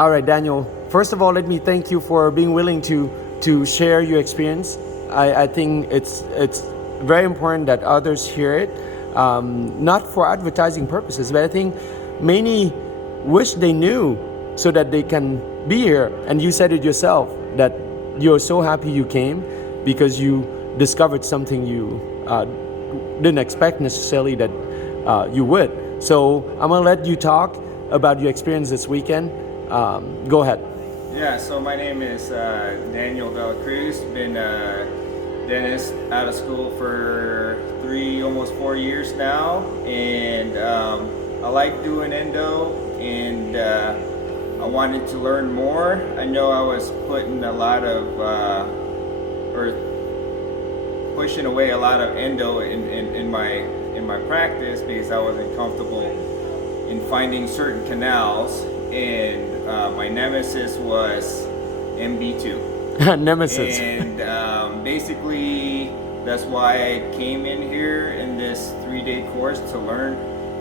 All right, Daniel. First of all, let me thank you for being willing to share your experience. I think it's very important that others hear it, not for advertising purposes, but I think many wish they knew so that they can be here. And you said it yourself that you're so happy you came because you discovered something you didn't expect necessarily that you would. So I'm gonna let you talk about your experience this weekend. Go ahead. Yeah, so my name is Daniel Dela Cruz. Been a dentist out of school for almost 4 years now, and I like doing endo, and I wanted to learn more. I know I was putting a lot of, or pushing away a lot of endo in my practice because I wasn't comfortable in finding certain canals, and my nemesis was MB2. Nemesis. And basically, that's why I came in here in this 3-day course to learn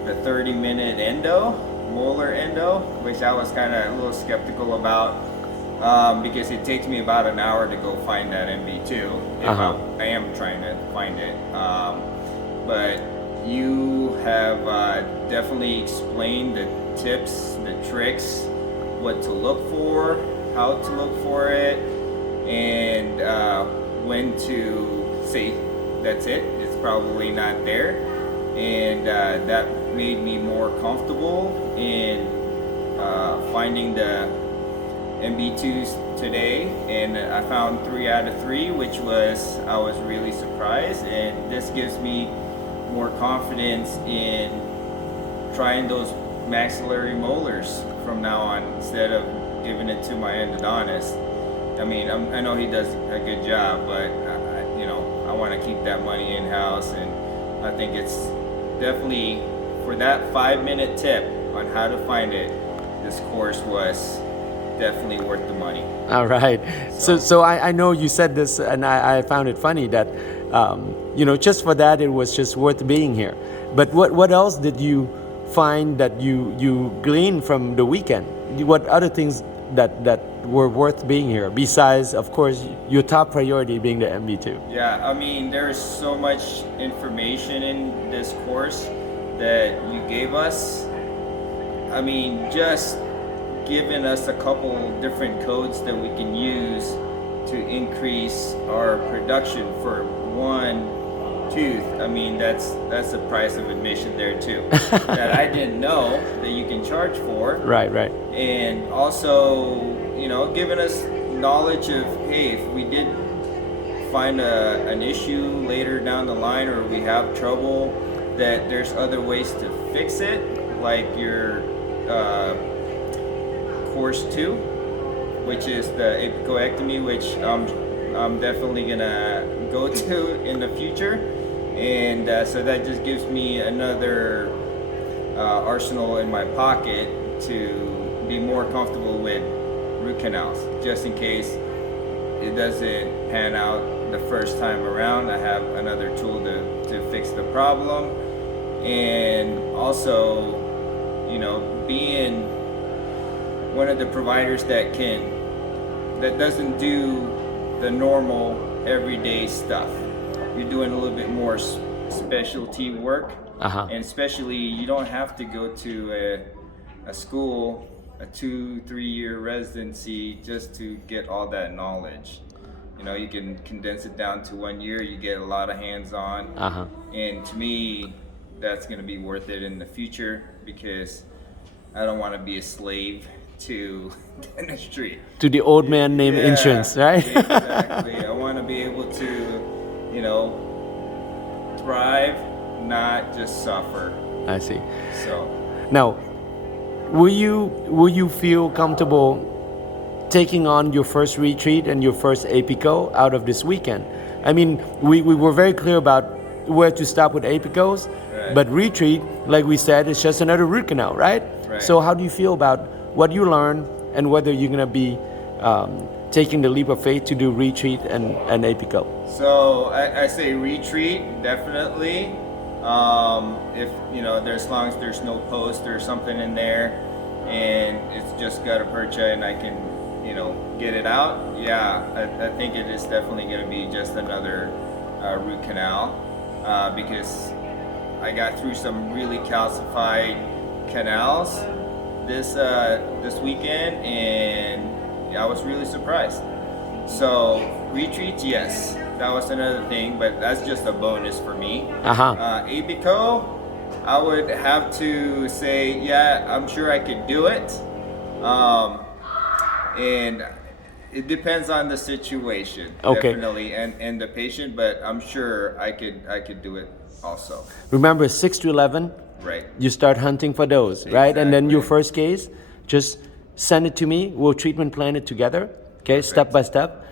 the 30-minute endo, molar endo, which I was kind of a little skeptical about because it takes me about an hour to go find that MB2 if I am trying to find it. But you have definitely explained the tips, the tricks, what to look for, how to look for it, and when to say that's it, it's probably not there. And that made me more comfortable in finding the MB2s today, and I found 3 out of 3, which I was really surprised, and this gives me more confidence in trying those maxillary molars from now on instead of giving it to my endodontist. I mean, I know he does a good job, but I want to keep that money in house, and I think it's definitely for that 5-minute tip on how to find it. This course was definitely worth the money. All right. So I know you said this, and I found it funny that just for that it was just worth being here. But what else did you find that you gleaned from the weekend? What other things that were worth being here besides, of course, your top priority being the MB2? Yeah, I mean, there's so much information in this course that you gave us. I mean, just giving us a couple different codes that we can use to increase our production for one tooth. I mean, that's the price of admission there too. That I didn't know that you can charge for. Right. And also, giving us knowledge of, hey, if we did find an issue later down the line, or we have trouble, that there's other ways to fix it, like your course 2, which is the apicoectomy, which I'm definitely gonna go to in the future, and so that just gives me another arsenal in my pocket to be more comfortable with root canals, just in case it doesn't pan out the first time around. I have another tool to fix the problem. And also, being one of the providers that doesn't do the normal everyday stuff. You're doing a little bit more specialty work, and especially you don't have to go to a school, a 2-3 year residency just to get all that knowledge. You can condense it down to 1 year. You get a lot of hands-on, and to me, that's going to be worth it in the future because I don't want to be a slave to dentistry. To the old man named insurance, right? Exactly. I want to be able to, thrive, not just suffer. I see. So now, will you feel comfortable taking on your first retreat and your first apico out of this weekend? I mean, we were very clear about where to stop with apicos, but retreat, like we said, is just another root canal, right? So how do you feel about what you learned and whether you're going to be taking the leap of faith to do retreat and apico? So I say retreat, definitely. If as long as there's no post or something in there, and it's just gutta percha and I can, get it out, I think it is definitely going to be just another root canal, because I got through some really calcified canals this weekend, and I was really surprised. So retreats, yes, that was another thing, but that's just a bonus for me. Apico, I would have to say, I'm sure I could do it, and it depends on the situation, definitely, and the patient, but I'm sure I could do it also. Remember, 6 to 11, right? You start hunting for those, right? And then your first case, just send it to me. We'll treatment plan it together, okay? Perfect. Step by step.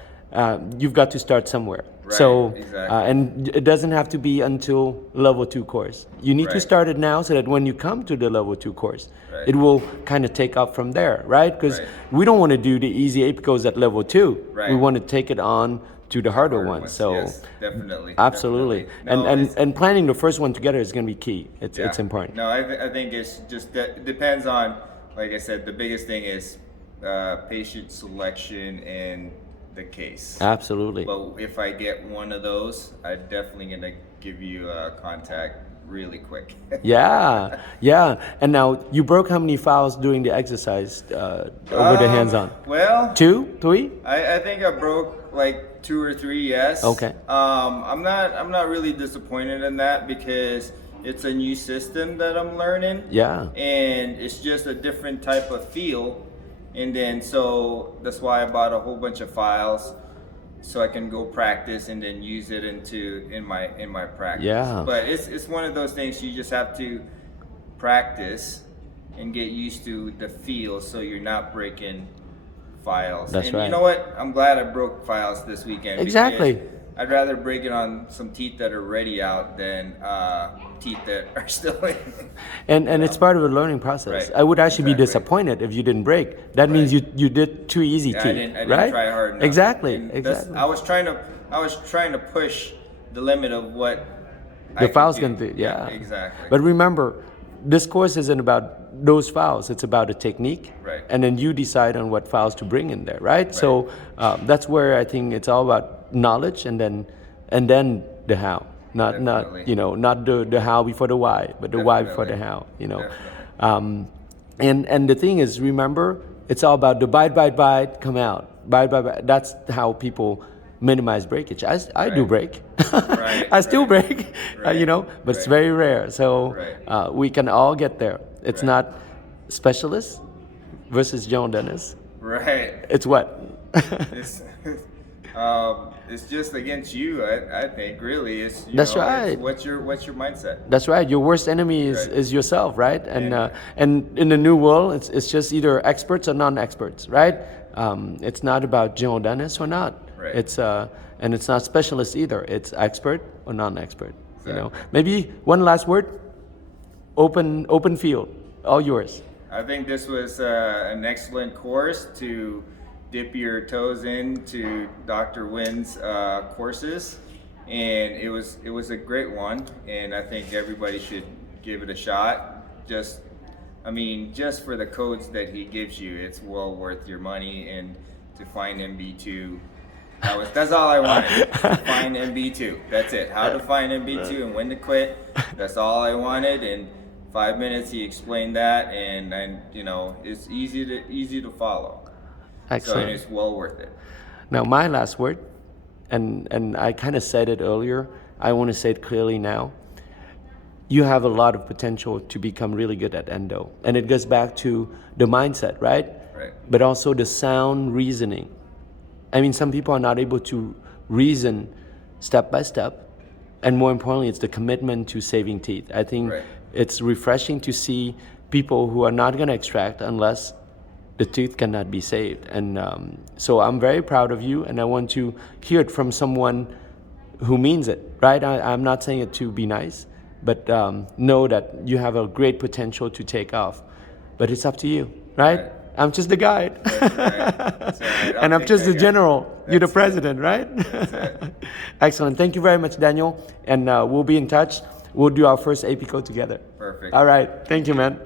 You've got to start somewhere. Right, so, exactly. And it doesn't have to be until level 2 course. You need to start it now so that when you come to the level 2 course, it will kind of take off from there, right? Because we don't want to do the easy apicos at level 2. We want to take it on to the harder one. So yes, definitely, absolutely. Definitely. No, and planning the first one together is going to be key. It's important. No, I think it's just that depends on, like I said, the biggest thing is patient selection and the case. Absolutely. But if I get one of those, I'm definitely gonna give you contact really quick. yeah. And now you broke how many files doing the exercise over the hands-on? Well, 2, 3? I think I broke like 2 or 3. Yes. Okay. I'm not really disappointed in that because it's a new system that I'm learning. Yeah. And it's just a different type of feel. And then so that's why I bought a whole bunch of files so I can go practice and then use it in my practice. Yeah. But it's one of those things you just have to practice and get used to the feel so you're not breaking files. That's right. You know what? I'm glad I broke files this weekend. Exactly. I'd rather break it on some teeth that are already out than teeth that are still in. And it's part of the learning process. I would actually be disappointed if you didn't break. That means you did too easy teeth, I didn't right? try hard enough. Exactly. I was trying to push the limit of what the files can do. Yeah, exactly. But remember, this course isn't about those files. It's about a technique, and then you decide on what files to bring in there, right? So that's where I think it's all about knowledge, and then the how. Not the how before the why, but the why before the how. And the thing is, remember, it's all about the bite, come out, bite. That's how people minimize breakage. I do break. I still break, but it's very rare. So we can all get there. It's not specialist versus John Dennis. Right. It's what? It's just against you. I think really. It's that's right. It's what's your mindset? That's right. Your worst enemy is yourself, right? And in the new world, it's just either experts or non-experts, right? It's not about John Dennis or not. Right. And it's not specialist either. It's expert or non-expert. Exactly. Maybe one last word. Open field, all yours. I think this was an excellent course to dip your toes into Dr. Wynn's courses, and it was a great one, and I think everybody should give it a shot. Just for the codes that he gives you, it's well worth your money. And to find MB2, that's all I wanted. To find MB2. That's it. How to find MB2 and when to quit. That's all I wanted. In 5 minutes, he explained that, and it's easy to follow. Excellent. So it's well worth it. Now, my last word, and I kind of said it earlier, I want to say it clearly now. You have a lot of potential to become really good at endo. And it goes back to the mindset, right? Right. But also the sound reasoning. Some people are not able to reason step by step. And more importantly, it's the commitment to saving teeth. I think it's refreshing to see people who are not going to extract unless the tooth cannot be saved. And so I'm very proud of you, and I want to hear it from someone who means it, right? I'm not saying it to be nice, but know that you have a great potential to take off. But it's up to you, right? I'm just the guide. And I'm just the general. You're the president, right? Excellent. Thank you very much, Daniel. And we'll be in touch. We'll do our first APICO together. Perfect. All right. Thank you, man.